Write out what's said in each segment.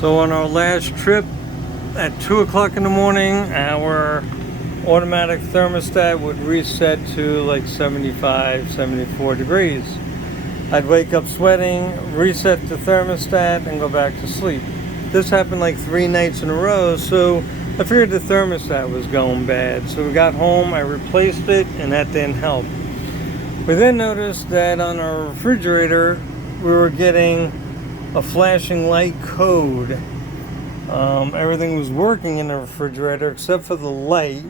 So on our last trip at 2 o'clock in the morning, our automatic thermostat would reset to like 75, 74 degrees. I'd wake up sweating, reset the thermostat, and go back to sleep. This happened like 3 nights in a row, so I figured the thermostat was going bad. So we got home, I replaced it, and that didn't help. We then noticed that on our refrigerator, we were getting a flashing light code. Everything was working in the refrigerator except for the light.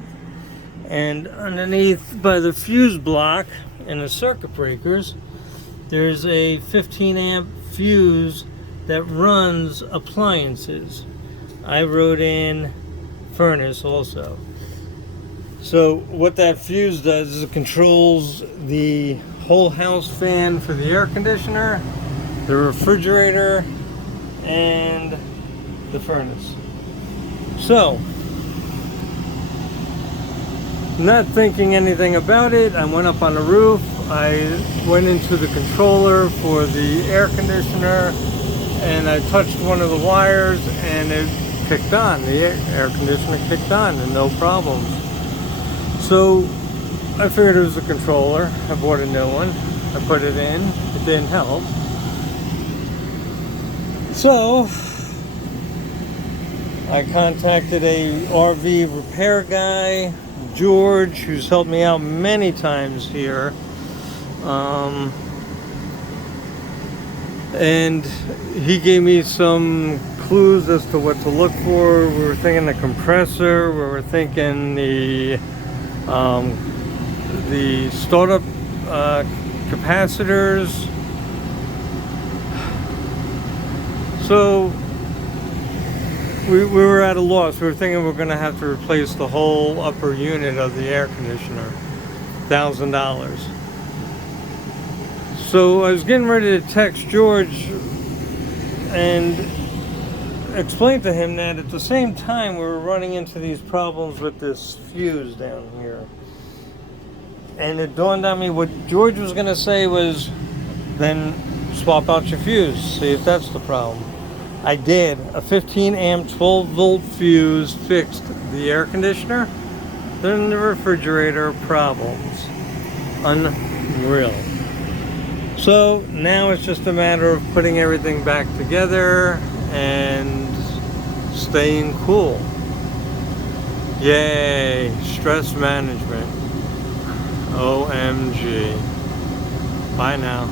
And underneath by the fuse block and the circuit breakers, there's a 15 amp fuse that runs appliances. I wrote in furnace also. So what that fuse does is it controls the whole house fan for the air conditioner, the refrigerator, and the furnace. So, not thinking anything about it, I went up on the roof. I went into the controller for the air conditioner and I touched one of the wires and it kicked on. The air conditioner kicked on and no problems. So I figured it was a controller. I bought a new one. I put it in. It didn't help. So I contacted a RV repair guy, George, who's helped me out many times here. And he gave me some clues as to what to look for. We were thinking the compressor. We were thinking the startup capacitors. So we were at a loss. We were thinking we were going to have to replace the whole upper unit of the air conditioner, $1,000. So I was getting ready to text George and explain to him that at the same time we were running into these problems with this fuse down here. And it dawned on me what George was going to say was, then swap out your fuse, see if that's the problem. I did. A 15 amp 12 volt fuse fixed the air conditioner, then the refrigerator problems. Unreal. So now it's just a matter of putting everything back together and staying cool. Yay, stress management. OMG. Bye now.